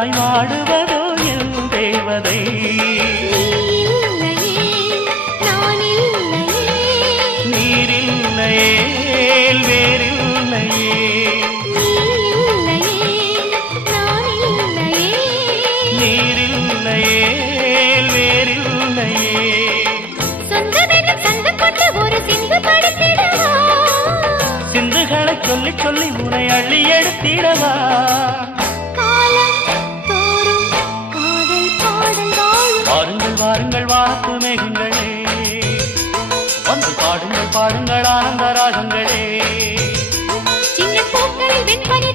எனக்காய் வாடுவதோ என் தேவதை. நீரில்லையே வேறில்லையே, நீரில்லையே வேறில்லையே. சிந்துகளை சொல்லி சொல்லி உனை அள்ளி எடுத்திடவா. வாருங்கள் வாருங்கள் வாத்து மேகங்களே, வந்து பாடுங்கள் பாடுங்கள் ஆனந்த ராகங்களே. சின்ன பூக்களில் வெண்பனி